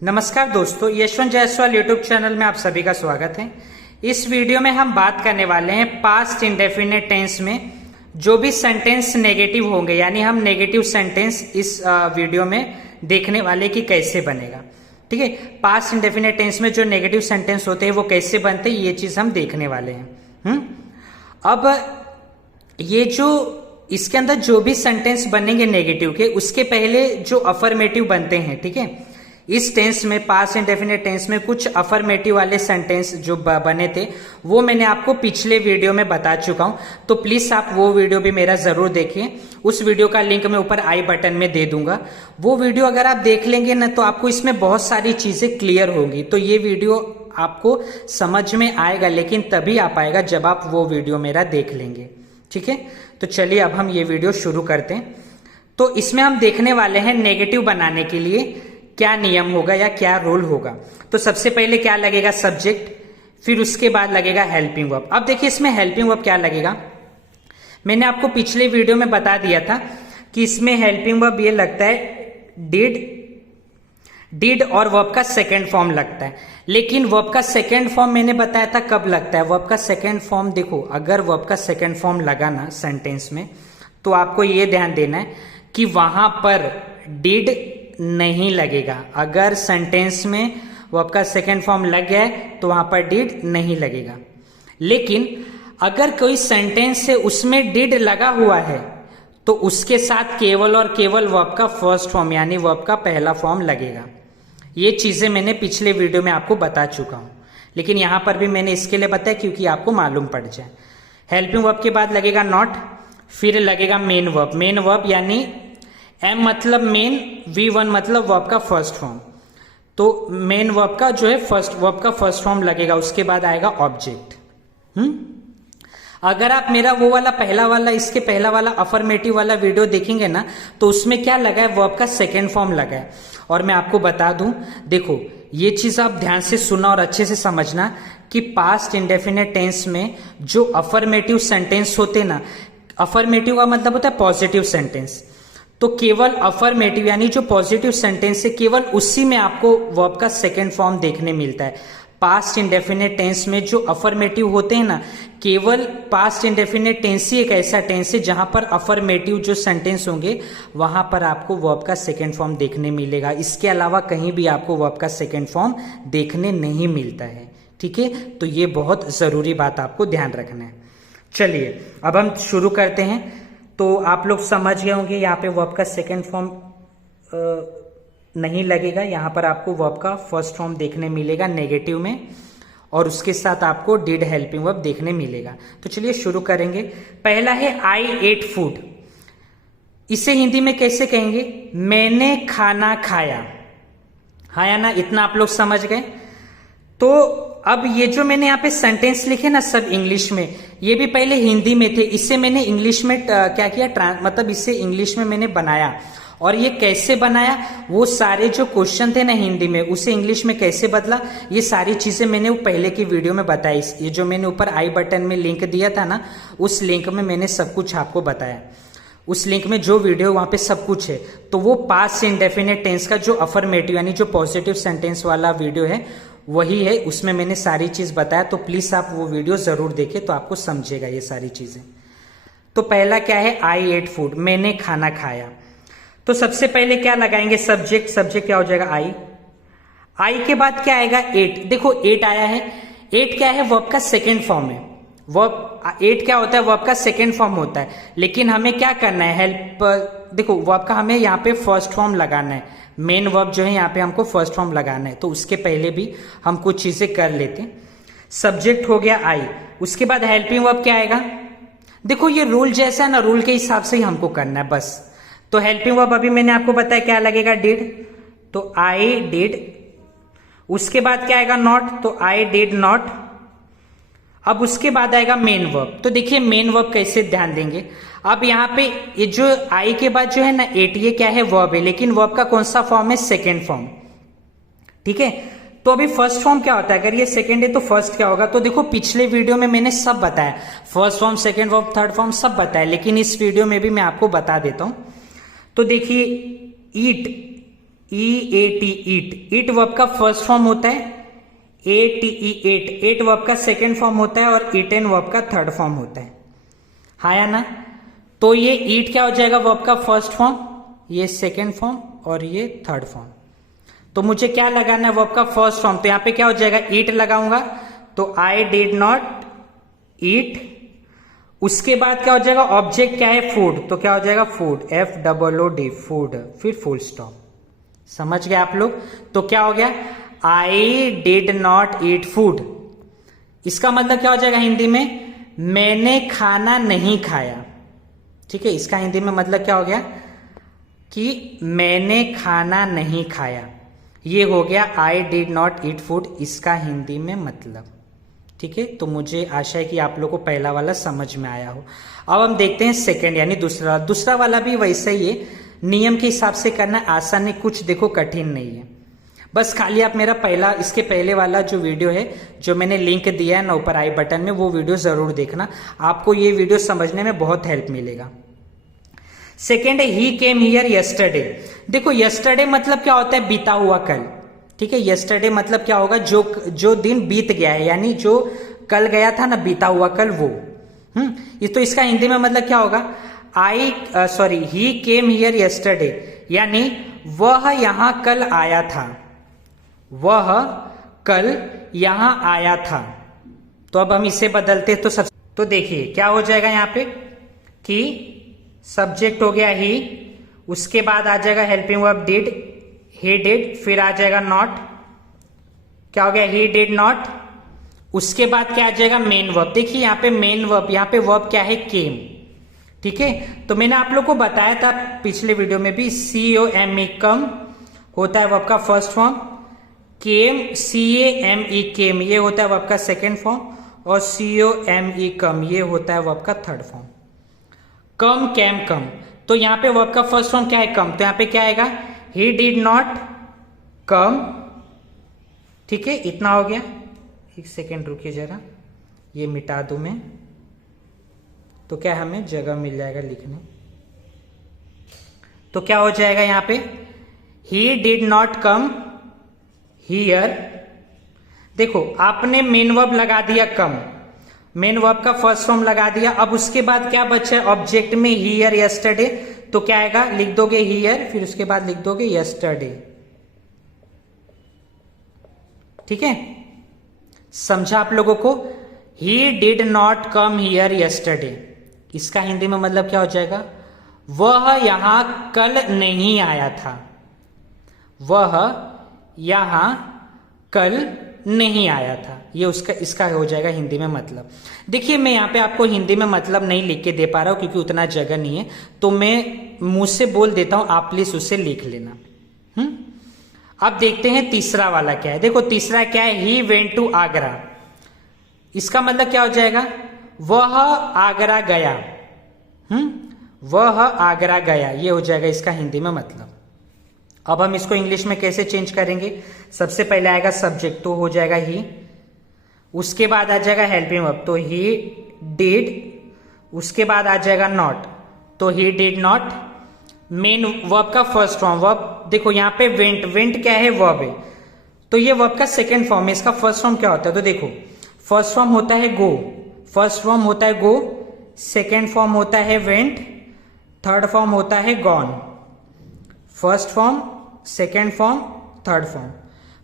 नमस्कार दोस्तों, Yashwant Jaiswal YouTube channel में आप सभी का स्वागत है। इस वीडियो में हम बात करने वाले हैं पास्ट इंडेफिनिट टेंस में जो भी सेंटेंस नेगेटिव होंगे, यानी हम नेगेटिव सेंटेंस इस वीडियो में देखने वाले कि कैसे बनेगा। ठीक है, पास्ट इंडेफिनिट टेंस में जो नेगेटिव सेंटेंस होते हैं वो कैसे बनते हैं, ये चीज हम देखने वाले हैं। अब ये जो इसके अंदर जो भी सेंटेंस बनेंगे नेगेटिव के, उसके पहले जो अफर्मेटिव बनते हैं, ठीक है, इस टेंस में पास्ट इंडेफिनिट टेंस में कुछ अफर्मेटिव वाले सेंटेंस जो बने थे वो मैंने आपको पिछले वीडियो में बता चुका हूं, तो प्लीज आप वो वीडियो भी मेरा जरूर देखिए। उस वीडियो का लिंक मैं ऊपर आई बटन में दे दूंगा। वो वीडियो अगर आप देख लेंगे ना तो आपको इसमें बहुत सारी चीजें क्लियर होंगी। तो ये वीडियो आपको समझ में आएगा, लेकिन तभी आ पाएगा जब आप वो वीडियो मेरा देख लेंगे। ठीक है, तो चलिए अब हम ये वीडियो शुरू करते हैं। तो इसमें हम देखने वाले हैं नेगेटिव बनाने के लिए क्या नियम होगा या क्या रूल होगा। तो सबसे पहले क्या लगेगा, सब्जेक्ट, फिर उसके बाद लगेगा हेल्पिंग वर्ब। अब देखिए इसमें हेल्पिंग वर्ब क्या लगेगा, मैंने आपको पिछले वीडियो में बता दिया था कि इसमें हेल्पिंग वर्ब ये लगता है डिड और वर्ब का सेकेंड फॉर्म लगता है। लेकिन वर्ब का सेकेंड फॉर्म मैंने बताया था कब लगता है। वर्ब का सेकेंड फॉर्म देखो, अगर वर्ब का सेकेंड फॉर्म लगा ना सेंटेंस में, तो आपको ये ध्यान देना है कि वहां पर डिड नहीं लगेगा। अगर सेंटेंस में वर्ब का सेकेंड फॉर्म लग गया है तो वहां पर डिड नहीं लगेगा। लेकिन अगर कोई सेंटेंस है उसमें डिड लगा हुआ है तो उसके साथ केवल और केवल वर्ब का फर्स्ट फॉर्म यानी वर्ब का पहला फॉर्म लगेगा। ये चीजें मैंने पिछले वीडियो में आपको बता चुका हूं, लेकिन यहां पर भी मैंने इसके लिए बताया क्योंकि आपको मालूम पड़ जाए। हेल्पिंग वर्ब के बाद लगेगा नॉट, फिर लगेगा मेन वर्ब। मेन वर्ब यानी एम मतलब मेन, V1 मतलब वर्ब का फर्स्ट फॉर्म। तो मेन वर्ब का जो है वर्ब का फर्स्ट फॉर्म लगेगा। उसके बाद आएगा ऑब्जेक्ट। अगर आप मेरा वो वाला पहला वाला इसके पहला वाला अफर्मेटिव वाला वीडियो देखेंगे ना तो उसमें क्या लगा है, वर्ब का सेकेंड फॉर्म लगा है। और मैं आपको बता दूं, देखो ये चीज आप ध्यान से सुनना और अच्छे से समझना कि पास्ट इंडेफिनिट टेंस में जो अफर्मेटिव सेंटेंस होते ना, अफर्मेटिव का मतलब होता है पॉजिटिव सेंटेंस। तो केवल अफर्मेटिव यानी जो पॉजिटिव सेंटेंस है केवल उसी में आपको वर्ब का सेकेंड फॉर्म देखने मिलता है। पास्ट इंडेफिनिट टेंस में जो अफर्मेटिव होते हैं ना, केवल पास्ट इंडेफिनिट टेंस ही एक ऐसा टेंस है जहां पर अफर्मेटिव जो सेंटेंस होंगे वहां पर आपको वर्ब का सेकेंड फॉर्म देखने मिलेगा। इसके अलावा कहीं भी आपको वर्ब का सेकेंड फॉर्म देखने नहीं मिलता है। ठीक है, तो ये बहुत जरूरी बात आपको ध्यान रखना है। चलिए अब हम शुरू करते हैं। तो आप लोग समझ गए होंगे यहाँ पे वर्ब का सेकेंड फॉर्म नहीं लगेगा, यहाँ पर आपको वर्ब का फर्स्ट फॉर्म देखने मिलेगा नेगेटिव में, और उसके साथ आपको डिड हेल्पिंग वर्ब देखने मिलेगा। तो चलिए शुरू करेंगे। पहला है आई एट फूड। इसे हिंदी में कैसे कहेंगे, मैंने खाना खाया। हाँ या ना, इतना आप लोग समझ गए। तो अब ये जो मैंने यहाँ पे सेंटेंस लिखे ना सब इंग्लिश में, ये भी पहले हिंदी में थे, इसे मैंने इंग्लिश में क्या किया, मतलब इसे इंग्लिश में मैंने बनाया। और ये कैसे बनाया, वो सारे जो क्वेश्चन थे ना हिंदी में उसे इंग्लिश में कैसे बदला, ये सारी चीजें मैंने वो पहले की वीडियो में बताई। ये जो मैंने ऊपर आई बटन में लिंक दिया था ना, उस लिंक में मैंने सब कुछ आपको बताया। उस लिंक में जो वीडियो वहां पे सब कुछ है। तो वो पास्ट इंडेफिनिट टेंस का जो अफर्मेटिव यानी जो पॉजिटिव सेंटेंस वाला वीडियो है वही है, उसमें मैंने सारी चीज बताया। तो प्लीज आप वो वीडियो जरूर देखें तो आपको समझेगा ये सारी चीजें। तो पहला क्या है, आई एट फूड, मैंने खाना खाया। तो सबसे पहले क्या लगाएंगे, सब्जेक्ट। सब्जेक्ट क्या हो जाएगा, आई। आई के बाद क्या आएगा, एट। देखो एट आया है, एट क्या है, वर्ब का सेकेंड फॉर्म है। वर्ब एट क्या होता है, वर्ब का सेकेंड फॉर्म होता है। लेकिन हमें क्या करना है, हेल्प, देखो वर्ब का हमें यहाँ पे फर्स्ट फॉर्म लगाना है। मेन वर्ब जो है यहाँ पे हमको फर्स्ट फॉर्म लगाना है। तो उसके पहले भी हम कुछ चीजें कर लेते हैं। सब्जेक्ट हो गया आई, उसके बाद हेल्पिंग वर्ब क्या आएगा, देखो ये रूल जैसा है ना, रूल के हिसाब से ही हमको करना है बस। तो हेल्पिंग वर्ब अभी मैंने आपको बताया क्या लगेगा, डिड। तो आई डिड। उसके बाद क्या आएगा, नॉट। तो आई डिड नॉट। अब उसके बाद आएगा मेन वर्ब। तो देखिए मेन वर्ब कैसे ध्यान देंगे। अब यहाँ पे ये जो आई के बाद जो है ना एट, ये क्या है, वर्ब है। लेकिन वर्ब का कौन सा फॉर्म है, सेकेंड फॉर्म। ठीक है, तो अभी फर्स्ट फॉर्म क्या होता है, अगर ये सेकेंड है तो फर्स्ट क्या होगा। तो देखो पिछले वीडियो में मैंने सब बताया, first form, second form, third form सब बताया, लेकिन इस वीडियो में भी मैं आपको बता देता हूं। तो देखिए ईट, EAT ईट, ईट वर्ब का फर्स्ट फॉर्म होता है, ATE एट, एट वर्ब का सेकेंड फॉर्म होता है और ईटन वर्ब का थर्ड फॉर्म होता है, हाँ या ना। तो ये ईट क्या हो जाएगा वर्ब का फर्स्ट फॉर्म, ये सेकेंड फॉर्म और ये थर्ड फॉर्म। तो मुझे क्या लगाना है वर्ब का फर्स्ट फॉर्म, तो यहां पे क्या हो जाएगा ईट लगाऊंगा, तो आई डिड नॉट ईट। उसके बाद क्या हो जाएगा ऑब्जेक्ट क्या है फूड, तो क्या हो जाएगा फूड, FOOD फूड, फिर फुल स्टॉप। समझ गए आप लोग। तो क्या हो गया I did not eat food, इसका मतलब क्या हो जाएगा हिंदी में, मैंने खाना नहीं खाया। ठीक है, इसका हिंदी में मतलब क्या हो गया कि मैंने खाना नहीं खाया। ये हो गया I did not eat food, इसका हिंदी में मतलब। ठीक है, तो मुझे आशा है कि आप लोगों को पहला वाला समझ में आया हो। अब हम देखते हैं सेकंड यानी दूसरा। दूसरा वाला भी वैसे ही है, नियम के हिसाब से करना आसान है, कुछ देखो कठिन नहीं है। बस खाली आप मेरा पहला, इसके पहले वाला जो वीडियो है जो मैंने लिंक दिया है ना ऊपर आई बटन में, वो वीडियो जरूर देखना, आपको ये वीडियो समझने में बहुत हेल्प मिलेगा। सेकेंड है ही केम हियर यस्टरडे। देखो यस्टरडे मतलब क्या होता है बीता हुआ कल। ठीक है, यस्टरडे मतलब क्या होगा जो दिन बीत गया है, यानी जो कल गया था ना बीता हुआ कल वो। ये तो इसका हिंदी में मतलब क्या होगा ही केम हियर यस्टरडे, यानी वह यहां कल आया था, वह कल यहां आया था। तो अब हम इसे बदलते तो देखिए क्या हो जाएगा यहां पे कि सब्जेक्ट हो गया ही, उसके बाद आ जाएगा helping verb did, he did, फिर आ जाएगा नॉट, क्या हो गया ही डिड नॉट। उसके बाद क्या आ जाएगा मेन वर्ब। देखिए यहाँ पे मेन वर्ब, यहाँ पे वर्ब क्या है केम। ठीक है, तो मैंने आप लोग को बताया था पिछले वीडियो में भी, COME कम होता है वर्ब का फर्स्ट फॉर्म, केम CAME केम ये होता है वर्ब का सेकेंड फॉर्म, और COME कम ये होता है वर्ब का थर्ड फॉर्म। कम कैम कम, तो यहाँ पे वर्ब का फर्स्ट फॉर्म क्या है कम, तो यहाँ पे क्या आएगा ही डिड नॉट कम। ठीक है, इतना हो गया। एक सेकेंड रुकिए जरा, ये मिटा दूं मैं, तो क्या हमें जगह मिल जाएगा लिखने। तो क्या हो जाएगा यहां पे ही डिड नॉट कम हियर। देखो आपने मेन वर्ब लगा दिया कम, मेन वर्ब का फर्स्ट फॉर्म लगा दिया, अब उसके बाद क्या बचा है ऑब्जेक्ट में हियर यस्टरडे, तो क्या आएगा लिख दोगे हियर, फिर उसके बाद लिख दोगे यस्टरडे। ठीक है, समझा आप लोगों को। ही did not come here yesterday, इसका हिंदी में मतलब क्या हो जाएगा, वह यहां कल नहीं आया था, वह यहां कल नहीं आया था, ये उसका इसका हो जाएगा हिंदी में मतलब। देखिए मैं यहाँ पे आपको हिंदी में मतलब नहीं लिख के दे पा रहा हूं क्योंकि उतना जगह नहीं है, तो मैं मुंह से बोल देता हूं, आप प्लीज उसे लिख लेना। अब देखते हैं तीसरा वाला क्या है। देखो तीसरा क्या है, ही वेंट टू आगरा, इसका मतलब क्या हो जाएगा, वह आगरा गया। वह आगरा गया, ये हो जाएगा इसका हिंदी में मतलब। अब हम इसको इंग्लिश में कैसे चेंज करेंगे, सबसे पहले आएगा सब्जेक्ट, तो हो जाएगा ही, उसके बाद आ जाएगा हेल्पिंग वर्ब, तो ही डिड, उसके बाद आ जाएगा नॉट, तो ही डिड नॉट। मेन वर्ब का फर्स्ट फॉर्म, वर्ब देखो यहाँ पे वेंट, वेंट क्या है वर्ब है, तो ये वर्ब का सेकेंड फॉर्म है, इसका फर्स्ट फॉर्म क्या होता है, तो देखो फर्स्ट फॉर्म होता है गो, फर्स्ट फॉर्म होता है गो, सेकेंड फॉर्म होता है वेंट, थर्ड फॉर्म होता है gone. First form, second form, third form.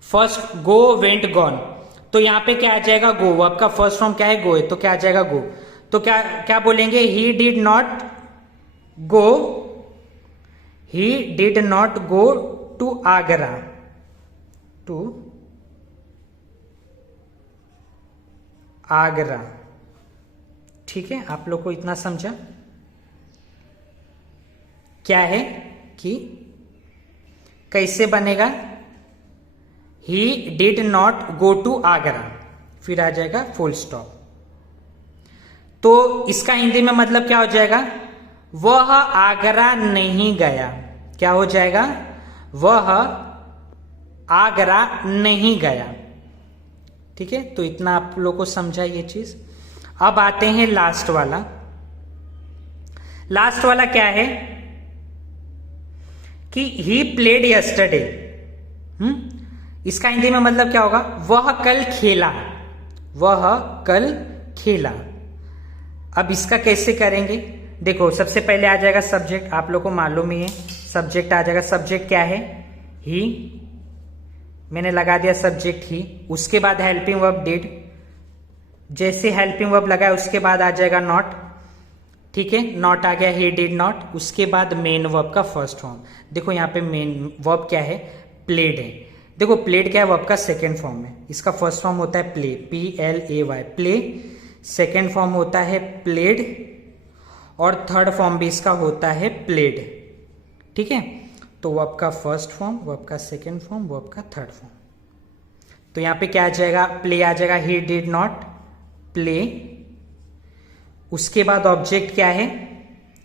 First go went gone, तो यहां पे क्या आ जाएगा गो, वर्ब का फर्स्ट फॉर्म क्या है गो है, तो क्या आ जाएगा गो, तो क्या क्या बोलेंगे, he did not go, he did not go to Agra, to Agra. ठीक है, आप लोग को इतना समझा क्या है कि कैसे बनेगा, he did not go to Agra, फिर आ जाएगा फुल स्टॉप। तो इसका हिंदी में मतलब क्या हो जाएगा, वह आगरा नहीं गया, क्या हो जाएगा, वह आगरा नहीं गया। ठीक है, तो इतना आप लोगों को समझा ये चीज। अब आते हैं लास्ट वाला। लास्ट वाला क्या है कि ही प्लेड यस्टरडे, इसका हिंदी में मतलब क्या होगा, वह कल खेला, वह कल खेला। अब इसका कैसे करेंगे, देखो सबसे पहले आ जाएगा सब्जेक्ट, आप लोग को मालूम ही है सब्जेक्ट आ जाएगा। सब्जेक्ट क्या है, ही, मैंने लगा दिया सब्जेक्ट ही। उसके बाद हेल्पिंग वर्ब डिड, जैसे हेल्पिंग वर्ब लगा है उसके बाद आ जाएगा नॉट, ठीक है, नॉट आ गया, ही डिड नॉट। उसके बाद मेन वर्ब का फर्स्ट फॉर्म, देखो यहाँ पे मेन वर्ब क्या है, प्लेड है। देखो प्लेड क्या है, वर्ब का सेकेंड फॉर्म है, इसका फर्स्ट फॉर्म होता है play, PLAY, play. Second form होता है प्लेड, और थर्ड फॉर्म भी इसका होता है प्लेड, ठीक है। तो वर्ब का फर्स्ट फॉर्म, वर्ब का सेकेंड फॉर्म, वर्ब का थर्ड फॉर्म। तो यहाँ पे क्या आ जाएगा, प्ले आ जाएगा, ही डिड नॉट प्ले। उसके बाद ऑब्जेक्ट क्या है,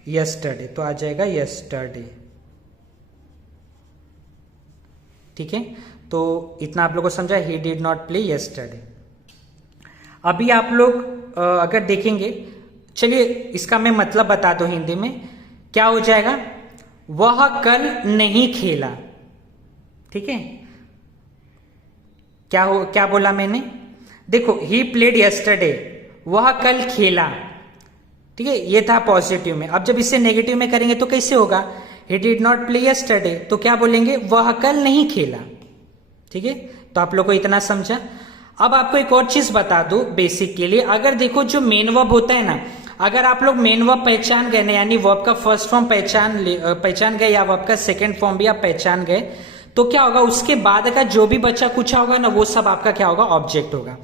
यस्टरडे, तो आ जाएगा यस्टरडे, ठीक है। तो इतना आप लोगों को समझा, ही डिड नॉट प्ले यस्टरडे। अभी आप लोग अगर देखेंगे, चलिए इसका मैं मतलब बता दो हिंदी में, क्या हो जाएगा, वह कल नहीं खेला, ठीक है। क्या बोला मैंने, देखो ही प्लेड यस्टरडे, वह कल खेला, ठीक है, ये था पॉजिटिव में। अब जब इसे नेगेटिव में करेंगे तो कैसे होगा, ही डिड नॉट प्ले यस्टरडे, तो क्या बोलेंगे, वह कल नहीं खेला, ठीक है। तो आप लोग को इतना समझा। अब आपको एक और चीज बता दूं बेसिक के लिए, अगर देखो जो मेन वर्ब होता है ना, अगर आप लोग मेन वर्ब पहचान गए ना, यानी वर्ब का फर्स्ट फॉर्म पहचान गए या वर्ब का सेकंड फॉर्म भी आप पहचान गए, तो क्या होगा, उसके बाद का जो भी बचा कुछ होगा ना, वो सब आपका क्या होगा, ऑब्जेक्ट होगा।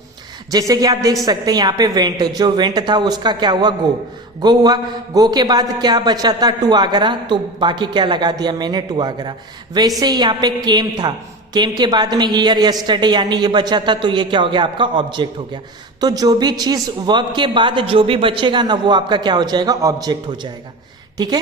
जैसे कि आप देख सकते हैं यहाँ पे वेंट, जो वेंट था उसका क्या हुआ, गो हुआ। गो के बाद क्या बचा था, टू आगरा, तो बाकी क्या लगा दिया मैंने, टू आगरा। वैसे ही यहाँ पे केम था, केम के बाद में हियर यस्टरडे, यानी ये बचा था, तो ये क्या हो गया, आपका ऑब्जेक्ट हो गया। तो जो भी चीज वर्ब के बाद जो भी बचेगा ना, वो आपका क्या हो जाएगा, ऑब्जेक्ट हो जाएगा, ठीक है।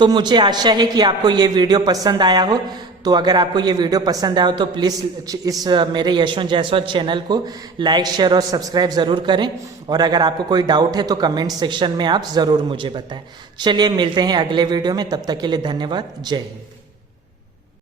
तो मुझे आशा है कि आपको ये वीडियो पसंद आया हो। तो अगर आपको ये वीडियो पसंद आया हो तो प्लीज इस मेरे यशवंत जायसवाल चैनल को लाइक, शेयर और सब्सक्राइब जरूर करें। और अगर आपको कोई डाउट है तो कमेंट सेक्शन में आप जरूर मुझे बताएं। चलिए मिलते हैं अगले वीडियो में, तब तक के लिए धन्यवाद, जय हिंद।